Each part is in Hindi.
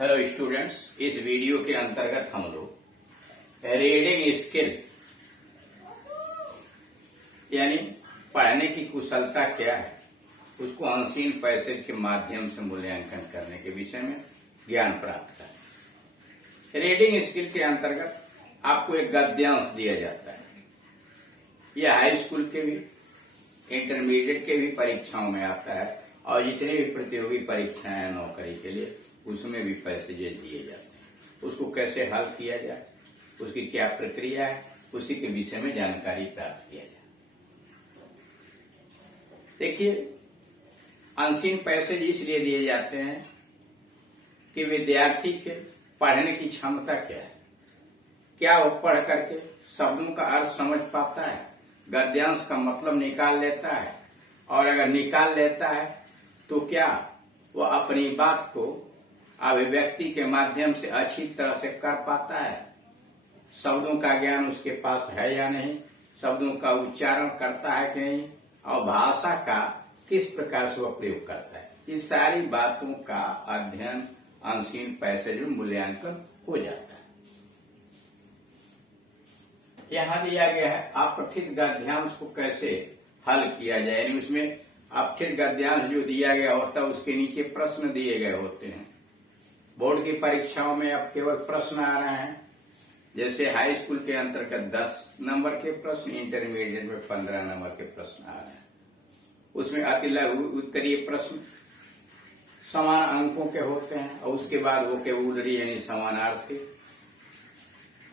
हेलो स्टूडेंट्स, इस वीडियो के अंतर्गत हम लोग रीडिंग स्किल यानी पढ़ने की कुशलता क्या है उसको अनसीन पैसेज के माध्यम से मूल्यांकन करने के विषय में ज्ञान प्राप्त करें। रीडिंग स्किल के अंतर्गत आपको एक गद्यांश दिया जाता है। यह हाई स्कूल के भी, इंटरमीडिएट के भी परीक्षाओं में आता है और जितने भी प्रतियोगी परीक्षाएं हैं नौकरी के लिए उसमें भी पैसेजेस दिए जाते हैं। उसको कैसे हल किया जाए, उसकी क्या प्रक्रिया है, उसी के विषय में जानकारी प्राप्त किया जाए। देखिए, अनसीन पैसेज इसलिए दिए जाते हैं कि विद्यार्थी के पढ़ने की क्षमता क्या है, क्या वो पढ़ करके शब्दों का अर्थ समझ पाता है, गद्यांश का मतलब निकाल लेता है, और अगर निकाल लेता है तो क्या वो अपनी बात को अभिव्यक्ति के माध्यम से अच्छी तरह से कर पाता है, शब्दों का ज्ञान उसके पास है या नहीं, शब्दों का उच्चारण करता है कि नहीं, और भाषा का किस प्रकार से वह प्रयोग करता है। इस सारी बातों का अध्ययन अनसीन पैसेज में मूल्यांकन हो जाता है। यहाँ दिया गया है अपठित गद्यांश को कैसे हल किया जाए, यानी उसमें अपठित गद्यांश जो दिया गया होता है उसके नीचे प्रश्न दिए गए होते हैं। बोर्ड की परीक्षाओं में अब केवल प्रश्न आ रहे हैं, जैसे हाई स्कूल के अंतर्गत 10 नंबर के प्रश्न, इंटरमीडिएट में 15 नंबर के प्रश्न आ रहे हैं। उसमें अति लघु उत्तरीय प्रश्न समान अंकों के होते हैं और उसके बाद वोकैबुलरी यानी समानार्थी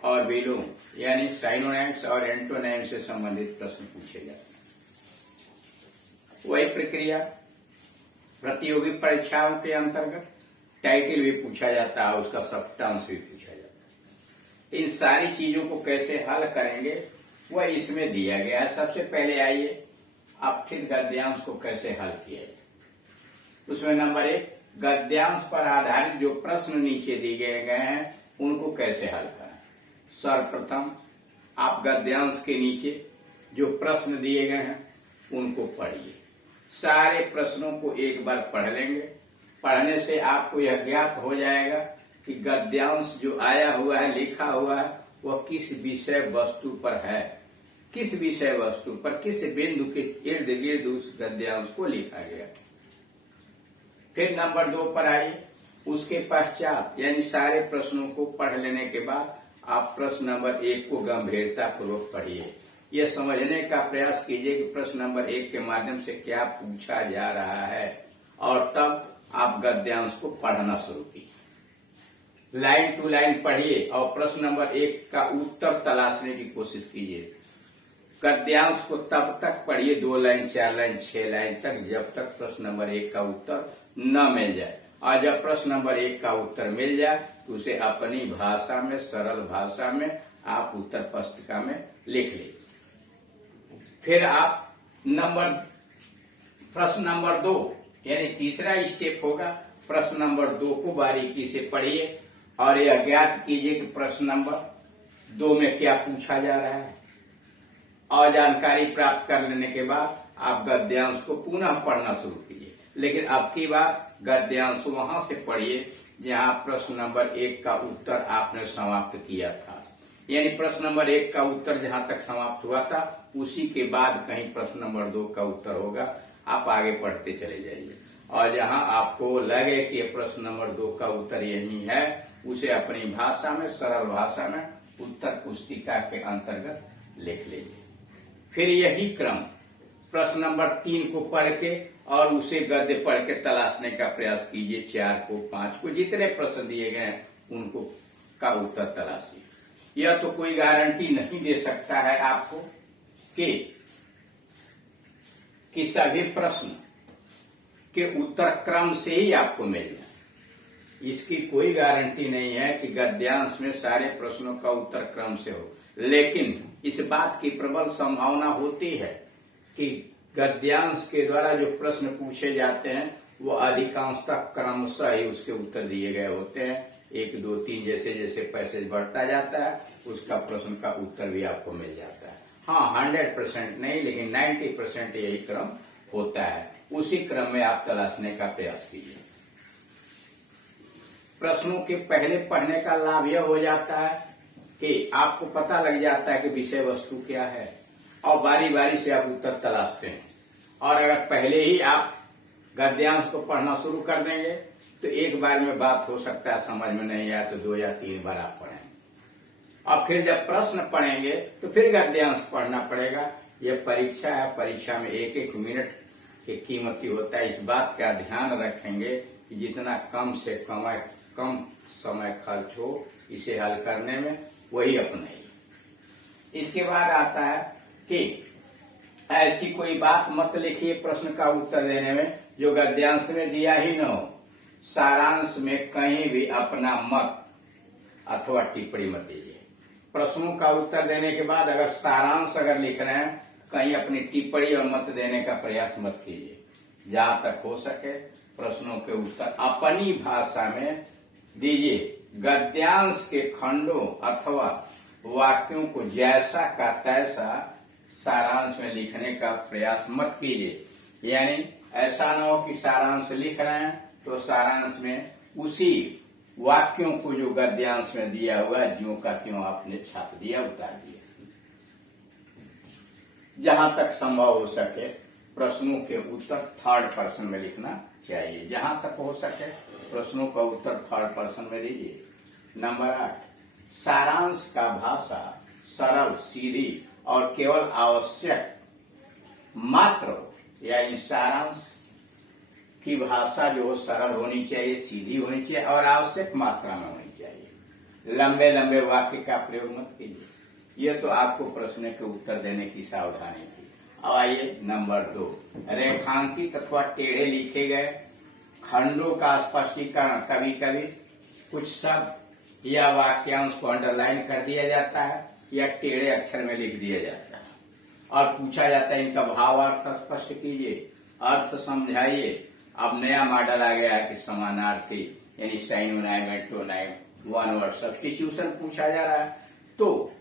और विलोम यानी साइनोनिम्स और एंटोनिम्स से संबंधित प्रश्न पूछे जाते हैं। वही प्रक्रिया प्रतियोगी परीक्षाओं के अंतर्गत टाइटल भी पूछा जाता है, उसका सब्सटेंस भी पूछा जाता है। इन सारी चीजों को कैसे हल करेंगे वह इसमें दिया गया है। सबसे पहले आइए अपठित गद्यांश को कैसे हल किया जाए। उसमें नंबर 1, गद्यांश पर आधारित जो प्रश्न नीचे दिए गए हैं उनको कैसे हल करें। सर्वप्रथम आप गद्यांश के नीचे जो प्रश्न दिए गए हैं उनको पढ़िए। सारे प्रश्नों को एक बार पढ़ लेंगे। पढ़ने से आपको यह ज्ञात हो जाएगा कि गद्यांश जो आया हुआ है, लिखा हुआ है, वह किस विषय वस्तु पर है, किस विषय वस्तु पर, किस बिंदु के इर्द गिर्द उस गद्यांश को लिखा गया। फिर नंबर 2 पर आइए। उसके पश्चात यानी सारे प्रश्नों को पढ़ लेने के बाद आप प्रश्न नंबर 1 को गंभीरता पूर्वक पढ़िए। यह समझने का प्रयास कीजिए कि प्रश्न नंबर 1 के माध्यम से क्या पूछा जा रहा है, और तब आप गद्यांश को पढ़ना शुरू कीजिए। लाइन टू लाइन पढ़िए और प्रश्न नंबर 1 का उत्तर तलाशने की कोशिश कीजिए। गद्यांश को तब तक पढ़िए 2 लाइन, 4 लाइन, 6 लाइन तक, जब तक प्रश्न नंबर 1 का उत्तर न मिल जाए। और जब प्रश्न नंबर 1 का उत्तर मिल जाए तो उसे अपनी भाषा में, सरल भाषा में आप उत्तर पुस्तिका में लिख लीजिए। फिर आप प्रश्न नंबर 2 यानी तीसरा स्टेप होगा, प्रश्न नंबर 2 को बारीकी से पढ़िए और यह ज्ञात कीजिए कि प्रश्न नंबर 2 में क्या पूछा जा रहा है। और जानकारी प्राप्त कर लेने के बाद आप गद्यांश को पुनः पढ़ना शुरू कीजिए, लेकिन अब की बार गद्यांश वहां से पढ़िए जहां प्रश्न नंबर 1 का उत्तर आपने समाप्त किया था। यानी प्रश्न नंबर 1 का उत्तर जहां तक समाप्त हुआ था उसी के बाद कहीं प्रश्न नंबर 2 का उत्तर होगा। आप आगे पढ़ते चले जाइए और जहां आपको लगे कि प्रश्न नंबर 2 का उत्तर यही है, उसे अपनी भाषा में, सरल भाषा में उत्तर पुस्तिका के अंतर्गत लिख लीजिए। फिर यही क्रम प्रश्न नंबर 3 को पढ़ के और उसे गद्य पढ़ के तलाशने का प्रयास कीजिए। 4 को, 5 को, जितने प्रश्न दिए गए हैं उनको का उत्तर तलाशिए। यह तो कोई गारंटी नहीं दे सकता है आपको कि सभी प्रश्न के उत्तर क्रम से ही आपको मिल जाए। इसकी कोई गारंटी नहीं है कि गद्यांश में सारे प्रश्नों का उत्तर क्रम से हो, लेकिन इस बात की प्रबल संभावना होती है कि गद्यांश के द्वारा जो प्रश्न पूछे जाते हैं वो अधिकांशतः क्रमशः ही उसके उत्तर दिए गए होते हैं। 1, 2, 3 जैसे जैसे पैसेज बढ़ता जाता है उसका प्रश्न का उत्तर भी आपको मिल जाता है। हाँ, 100% नहीं, लेकिन 90% यही क्रम होता है। उसी क्रम में आप तलाशने का प्रयास कीजिए। प्रश्नों के पहले पढ़ने का लाभ यह हो जाता है कि आपको पता लग जाता है कि विषय वस्तु क्या है और बारी बारी से आप उत्तर तलाशते हैं। और अगर पहले ही आप गद्यांश को पढ़ना शुरू कर देंगे तो एक बार में बात हो सकता है समझ में नहीं आया तो 2 या 3 बार आप पढ़ेंगे और फिर जब प्रश्न पढ़ेंगे तो फिर गद्यांश पढ़ना पड़ेगा। यह परीक्षा है, परीक्षा में 1-1 मिनट की कीमती होता है। इस बात का ध्यान रखेंगे कि जितना कम से कम समय खर्च हो इसे हल करने में, वही अपनाइए। इसके बाद आता है कि ऐसी कोई बात मत लिखिए प्रश्न का उत्तर देने में जो गद्यांश में दिया ही न हो। सारांश में कहीं भी अपना मत अथवा टिप्पणी मत दीजिए। प्रश्नों का उत्तर देने के बाद अगर सारांश लिख रहे हैं, कहीं अपनी टिप्पणी और मत देने का प्रयास मत कीजिए। जहां तक हो सके प्रश्नों के उत्तर अपनी भाषा में दीजिए। गद्यांश के खंडों अथवा वाक्यों को जैसा का तैसा सारांश में लिखने का प्रयास मत कीजिए। यानी ऐसा न हो कि सारांश लिख रहे हैं तो सारांश में उसी वाक्यों को जो गद्यांश में दिया हुआ है ज्यों का त्यों आपने छाप दिया, उतार दिया। जहां तक संभव हो सके प्रश्नों के उत्तर 3rd पर्सन में लिखना चाहिए। जहां तक हो सके प्रश्नों का उत्तर 3rd पर्सन में दीजिए। नंबर 8, सारांश का भाषा सरल, सीधी और केवल आवश्यक मात्र हो। यानी सारांश की भाषा जो सरल होनी चाहिए, सीधी होनी चाहिए और आवश्यक मात्रा में होनी चाहिए। लंबे लंबे वाक्य का प्रयोग मत कीजिए। यह तो आपको प्रश्न के उत्तर देने की सावधानी थी। अब आइए नंबर 2, रेखांकित अथवा टेढ़े लिखे गए खंडों का स्पष्टीकरण। कभी कभी कुछ शब्द या वाक्यांश को अंडरलाइन कर दिया जाता है या टेढ़े अक्षर में लिख दिया जाता है और पूछा जाता है इनका भावार्थ स्पष्ट कीजिए, अर्थ समझाइए। अब नया मॉडल आ गया है कि समानार्थी यानी साइनोनाइम, एंटोनाइम, वन वर्ड सब्स्टिट्यूशन पूछा जा रहा है। तो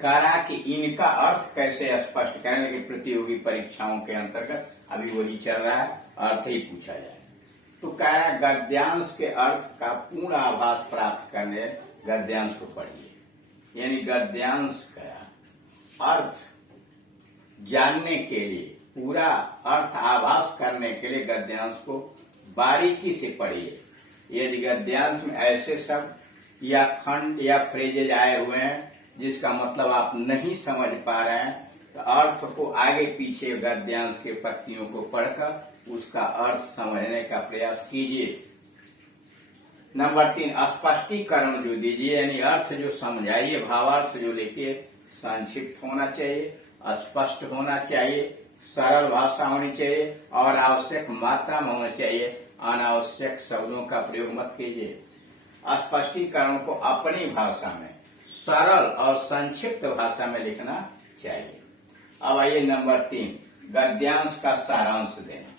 कहा कि इनका अर्थ कैसे स्पष्ट करें, कि प्रतियोगी परीक्षाओं के अंतर्गत अभी वही चल रहा है, अर्थ ही पूछा जाए। तो कहा गद्यांश के अर्थ का पूर्ण आभास प्राप्त करने गद्यांश को पढ़िए। यानी गद्यांश का अर्थ जानने के लिए, पूरा अर्थ आभास करने के लिए गद्यांश को बारीकी से पढ़िए। यदि गद्यांश में ऐसे शब्द या खंड या फ्रेजेज आए हुए हैं जिसका मतलब आप नहीं समझ पा रहे हैं तो अर्थ को आगे पीछे गद्यांश के पंक्तियों को पढ़कर उसका अर्थ समझने का प्रयास कीजिए। नंबर 3, स्पष्टीकरण जो दीजिए, यानी अर्थ जो समझाइए, भावार्थ जो लिखिए संक्षिप्त होना चाहिए, स्पष्ट होना चाहिए, सरल भाषा होनी चाहिए और आवश्यक मात्रा में होना चाहिए। अनावश्यक शब्दों का प्रयोग मत कीजिए। स्पष्टीकरण को अपनी भाषा में सरल और संक्षिप्त भाषा में लिखना चाहिए। अब आइए नंबर 3, गद्यांश का सारांश देना।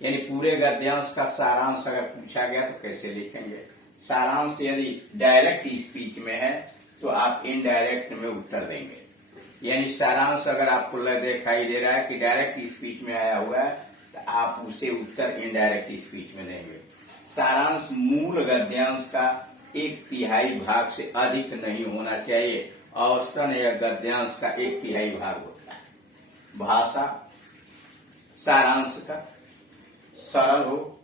यानी पूरे गद्यांश का सारांश अगर पूछा गया तो कैसे लिखेंगे। सारांश यदि डायरेक्ट स्पीच में है तो आप इनडायरेक्ट में उत्तर देंगे। यानी सारांश अगर आपको दिखाई दे रहा है कि डायरेक्ट स्पीच में आया हुआ है तो आप उसे उत्तर इनडायरेक्ट स्पीच में देंगे। सारांश मूल गद्यांश का 1/3 भाग से अधिक नहीं होना चाहिए। औसतन या गद्यांश का 1/3 भाग होता है। भाषा सारांश का सरल हो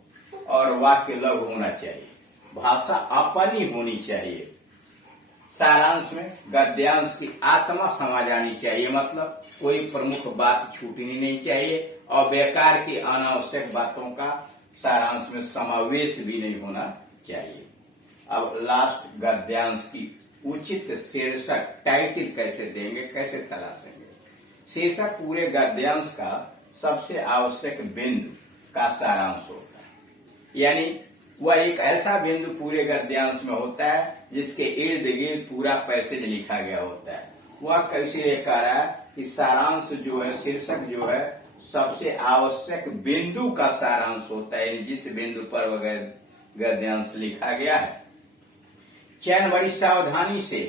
और वाक्य लघु होना चाहिए। भाषा अपनी होनी चाहिए। सारांश में गद्यांश की आत्मा समा जानी चाहिए, मतलब कोई प्रमुख बात छूटनी नहीं चाहिए और बेकार की अनावश्यक बातों का सारांश में समावेश भी नहीं होना चाहिए। अब लास्ट, गद्यांश की उचित शीर्षक टाइटल कैसे देंगे, कैसे तलाशेंगे। शीर्षक पूरे गद्यांश का सबसे आवश्यक बिंदु का सारांश होता है। यानी वह एक ऐसा बिंदु पूरे गद्यांश में होता है जिसके इर्द गिर्द पूरा पैसेज लिखा गया होता है। वह कैसे कह रहा है कि सारांश जो है, शीर्षक जो है सबसे आवश्यक बिंदु का सारांश होता है, जिस बिंदु पर वह गद्यांश लिखा गया है। चयन बड़ी सावधानी से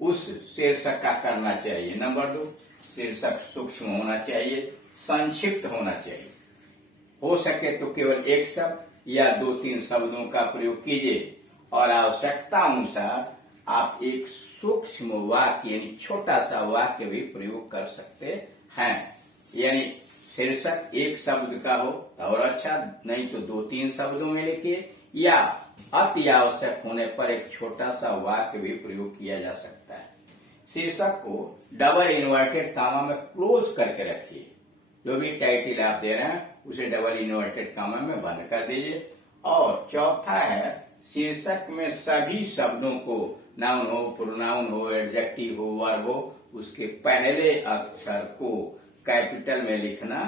उस शीर्षक का करना चाहिए। नंबर 2, शीर्षक सूक्ष्म होना चाहिए, संक्षिप्त होना चाहिए। हो सके तो केवल एक शब्द या 2-3 शब्दों का प्रयोग कीजिए और आवश्यकता अनुसार आप एक सूक्ष्म वाक्य यानी छोटा सा वाक्य भी प्रयोग कर सकते हैं। यानी शीर्षक एक शब्द का हो और अच्छा, नहीं तो 2-3 शब्दों में लिखिए, या अति आवश्यक होने पर एक छोटा सा वाक्य भी प्रयोग किया जा सकता है। शीर्षक को डबल इन्वर्टेड कामा में क्लोज करके रखिए। जो भी टाइटल आप दे रहे हैं उसे डबल इन्वर्टेड कामा में बंद कर दीजिए। और चौथा है, शीर्षक में सभी शब्दों को, नाउन हो, प्रोनाउन हो, एडजेक्टिव हो, वर्ब हो, उसके पहले अक्षर को कैपिटल में लिखना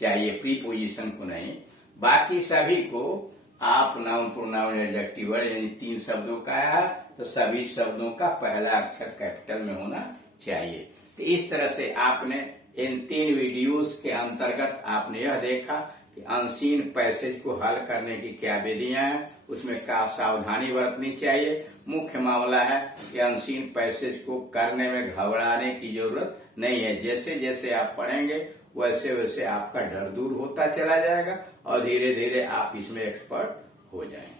चाहिए, प्रीपोजिशन को नहीं। बाकी सभी को आप नाउन, प्रोनाउन, एडजेक्टिव, वर्ब यानी 3 शब्दों का है तो सभी शब्दों का पहला अक्षर कैपिटल में होना चाहिए। तो इस तरह से आपने इन 3 वीडियोस के अंतर्गत आपने यह देखा कि अनसीन पैसेज को हल करने की क्या विधियां हैं, उसमें क्या सावधानी बरतनी चाहिए। मुख्य मामला है कि अनसीन पैसेज को करने में घबराने की जरूरत नहीं है। जैसे जैसे आप पढ़ेंगे वैसे वैसे आपका डर दूर होता चला जाएगा और धीरे धीरे आप इसमें एक्सपर्ट हो जाएंगे।